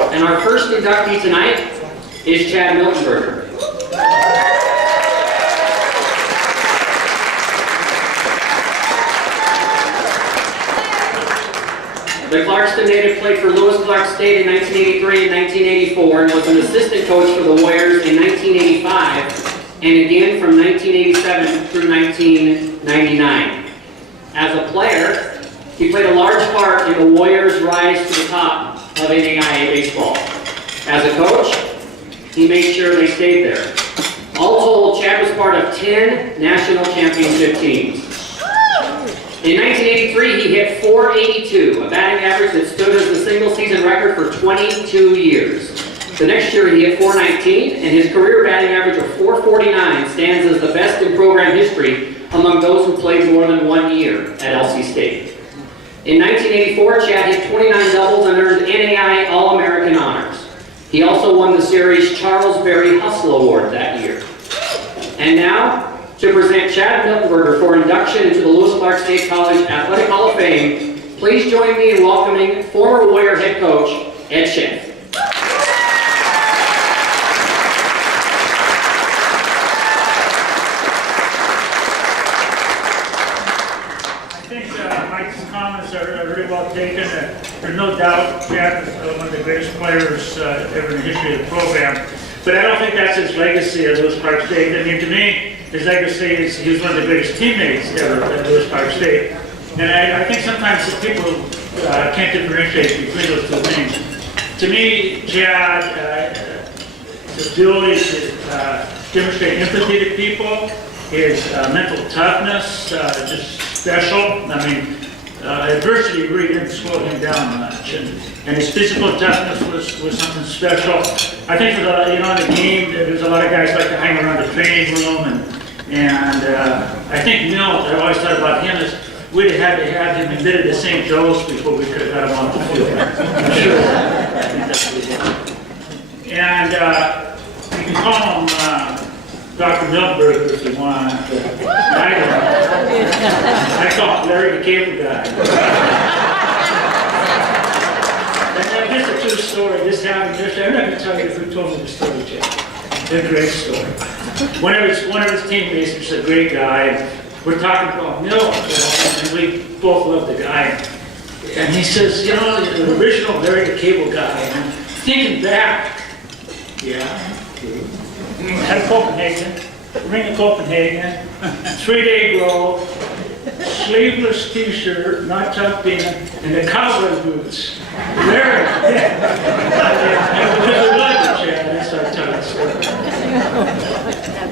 And our first inductee tonight is Chad Miltenberger. The Clarkston native played for Lewis Clark State in 1983 and 1984 and was an assistant coach for the Warriors in 1985 and again from 1987 through 1999. As a player, he played a large part in the Warriors' rise to the top of NAIA baseball. As a coach, he made sure they stayed there. All told, Chad was part of 10 national championship teams. In 1983, he hit .482, a batting average that stood as the single-season record for 22 years. The next year, he hit .419, and his career batting average of .449 stands as the best in program history among those who played more than 1 year at LC State. In 1984, Chad hit 29 doubles and earned NAIA All-American honors. He also won the series Charles Berry Hustle Award that year. And now, to present Chad Miltenberger for induction into the Lewis Clark State College Athletic Hall of Fame, please join me in welcoming former Warrior head coach Ed Schiff. I think Mike's comments are really well taken. There's no doubt Chad is one of the greatest players ever in the history of the program. But I don't think that's his legacy at Lewis Clark State. I mean, to me, his legacy is he was one of the greatest teammates ever at Lewis Clark State. And I think sometimes people can't differentiate between those two things. To me, Chad, his ability to demonstrate empathy to people, his mental toughness, just special. I mean, adversity really didn't slow him down much. And his physical toughness was something special. I think for the, in the game, there's a lot of guys like to hang around the training room, and I think Milt, I always thought about him as we'd have had to have him admitted to St. Joe's before we could have got him on the field. I'm sure. I think that's what he did. And you can call him Dr. Miltenberger if you want. I call him Larry the Cable Guy. Just a true story. This happened. I'm not going to tell you who told me the story, Jeff. It's a great story. One of his teammates was a great guy. And we're talking about Milt, and we both love the guy. And he says, the original Larry the Cable Guy. And thinking back, at Copenhagen, Ring of Copenhagen, 3-day grow, sleeveless t-shirt, not tucked in, and the cowboy boots. Larry. And because we love the Chad, that's our telling story.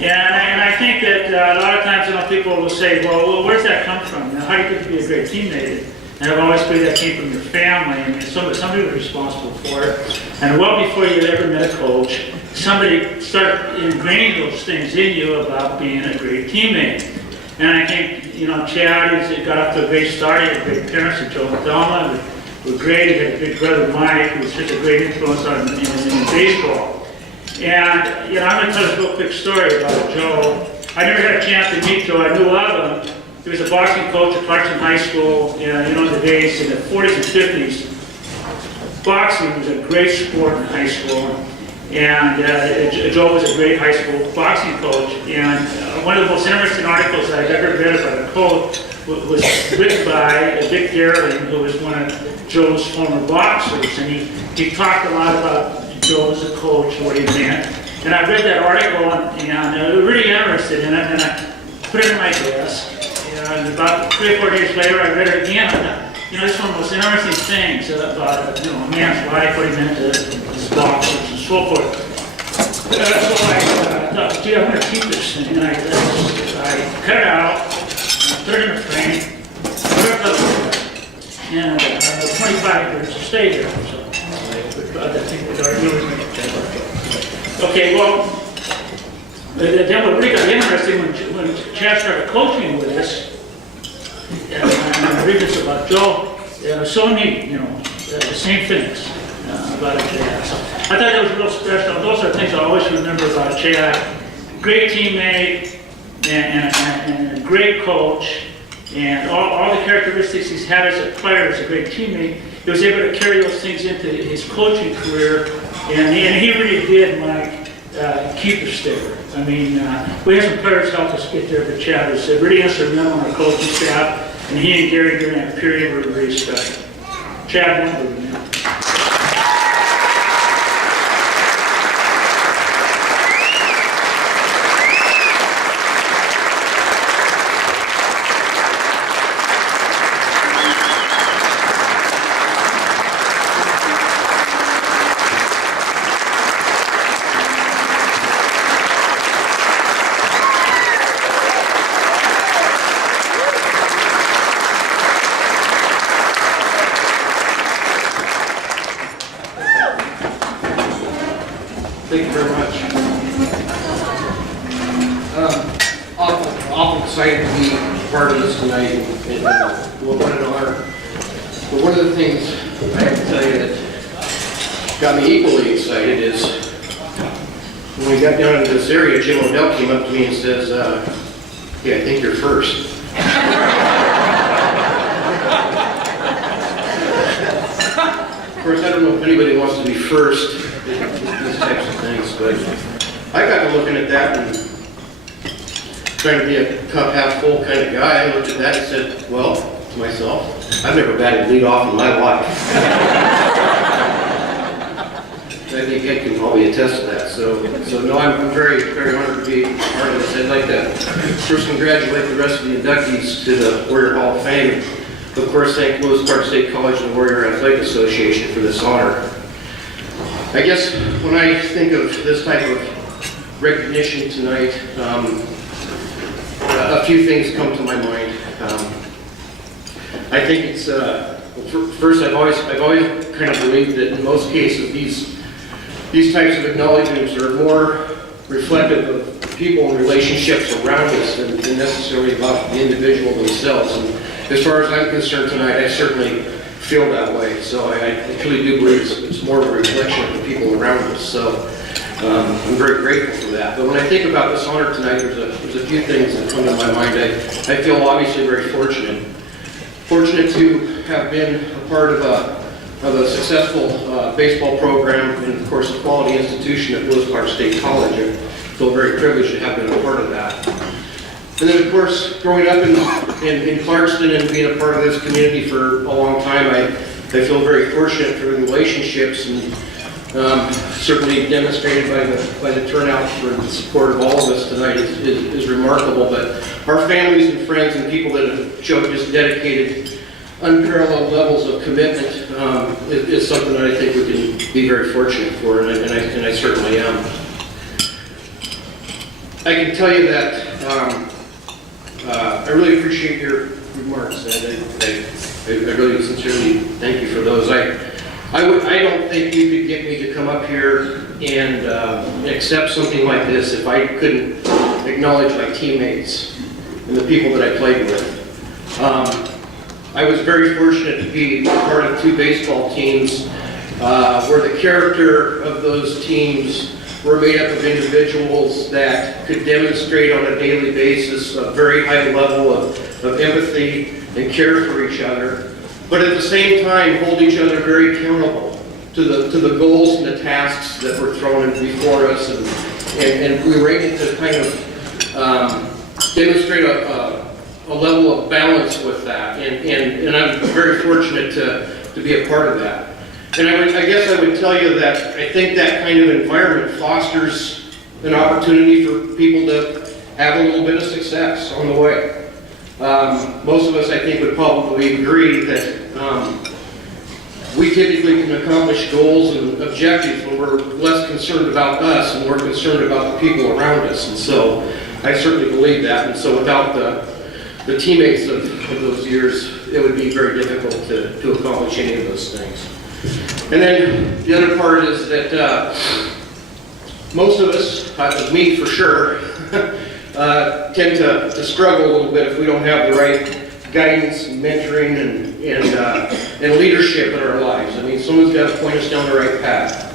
And I think that a lot of times, people will say, well, where's that come from? Now, how do you get to be a great teammate? And I've always believed that came from your family, and somebody was responsible for it. And well before you ever met a coach, somebody started ingraining those things in you about being a great teammate. And I think, Chad got off to a great start. He had great parents, and Joe and Thelma were great. He had a big brother, Mike, who was such a great influence on in baseball. And, I'm going to tell this real quick story about Joe. I never had a chance to meet Joe. I knew of him. He was a boxing coach at Clarkston High School, in the days, in the 40s and 50s. Boxing was a great sport in high school. And Joe was a great high school boxing coach. And one of the most interesting articles I've ever read about a coach was written by Dick Darling, who was one of Joe's former boxers. And he talked a lot about Joe as a coach, what he meant. And I read that article, and I was really interested in it, and I put it in my desk. And about 3 or 4 days later, I read it again. And this is one of the most interesting things about a man's life, what he meant to his boxers and so forth. So I thought, gee, I'm going to keep this thing. And I cut it out, put it in a frame, put it up, and 25 years to stay there. So I think we'd really make it. Okay, well, then what really got interesting when Chad started coaching with us, and I read this about Joe, it was so neat, the same things about Chad. So I thought that was real special. Those are things I always remember about Chad. Great teammate and a great coach. And all the characteristics he's had as a player, as a great teammate, he was able to carry those things into his coaching career, and he really did, Mike, keep us there. I mean, we had some players help us get there, but Chad was really instrumental on our coaching staff, and he and Gary during that period were really special. Chad, one word, man. Thank you very much. Awful excited to be part of this tonight, and what an honor. But one of the things I have to tell you that got me equally excited is when we got down into this area, Jim Odell came up to me and says, "Hey, I think you're first." Of course, I don't know if anybody wants to be first in these types of things, but I got to looking at that and trying to be a cup half full kind of guy. I looked at that and said, well, to myself, I've never batted lead off in my life. I think Ed can probably attest to that. So no, I'm very, very honored to be part of this. I'd like to first congratulate the rest of the inductees to the Warrior Hall of Fame. Of course, thank Lewis Clark State College and the Warrior Athletic Association for this honor. I guess when I think of this type of recognition tonight, a few things come to my mind. I think it's first, I've always kind of believed that in most cases these types of acknowledgments are more reflective of people and relationships around us than necessarily about the individual themselves. And as far as I'm concerned tonight, I certainly feel that way. So I truly do believe it's more of a reflection of the people around us. So I'm very grateful for that. But when I think about this honor tonight, there's a few things that come to my mind. I feel obviously very fortunate to have been a part of a successful baseball program and, of course, a quality institution at Lewis Clark State College. I feel very privileged to have been a part of that. And then, of course, growing up in Clarkston and being a part of this community for a long time, I feel very fortunate for the relationships and certainly demonstrated by the turnout for the support of all of us tonight is remarkable. But our families and friends and people that have shown just dedicated, unparalleled levels of commitment is something that I think we can be very fortunate for, and I certainly am. I can tell you that I really appreciate your remarks. I really sincerely thank you for those. I don't think you could get me to come up here and accept something like this if I couldn't acknowledge my teammates and the people that I played with. I was very fortunate to be part of 2 baseball teams where the character of those teams were made up of individuals that could demonstrate on a daily basis a very high level of empathy and care for each other, but at the same time hold each other very accountable to the goals and the tasks that were thrown before us, and we were able to kind of demonstrate a level of balance with that, and I'm very fortunate to be a part of that. And I guess I would tell you that I think that kind of environment fosters an opportunity for people to have a little bit of success on the way. Most of us, I think, would probably agree that we typically can accomplish goals and objectives when we're less concerned about us and more concerned about the people around us. And so I certainly believe that. And so without the teammates of those years, it would be very difficult to accomplish any of those things. And then the other part is that most of us, me for sure, tend to struggle a little bit if we don't have the right guidance and mentoring and leadership in our lives. I mean, someone's got to point us down the right path.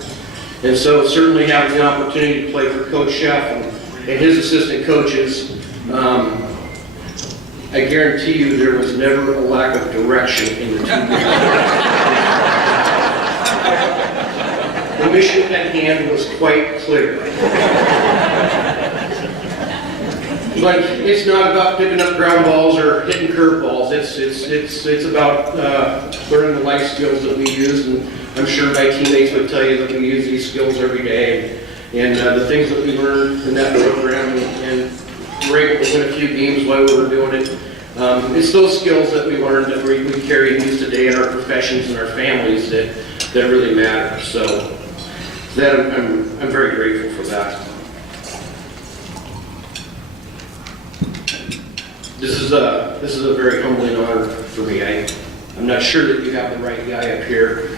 And so certainly having the opportunity to play for Coach Sheff and his assistant coaches I guarantee you there was never a lack of direction in the 2 years. The mission at hand was quite clear. But it's not about picking up ground balls or hitting curve balls. It's about learning the life skills that we use, and I'm sure my teammates would tell you that we use these skills every day. And the things that we learned in that program, and we're able to win a few games while we were doing it. It's those skills that we learned that we carry and use today in our professions and our families that really matter. So that I'm very grateful for that. This is a very humbling honor for me. I'm not sure that you have the right guy up here.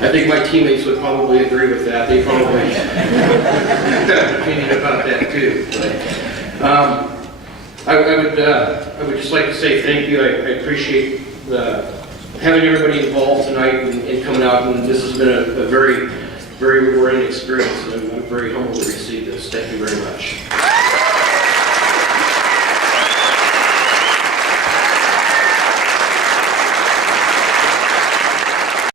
I think my teammates would probably agree with that. They probably have an opinion about that too. But, I would just like to say thank you. I appreciate having everybody involved tonight and coming out. And this has been a very, very rewarding experience. And I'm very humbled to receive this. Thank you very much.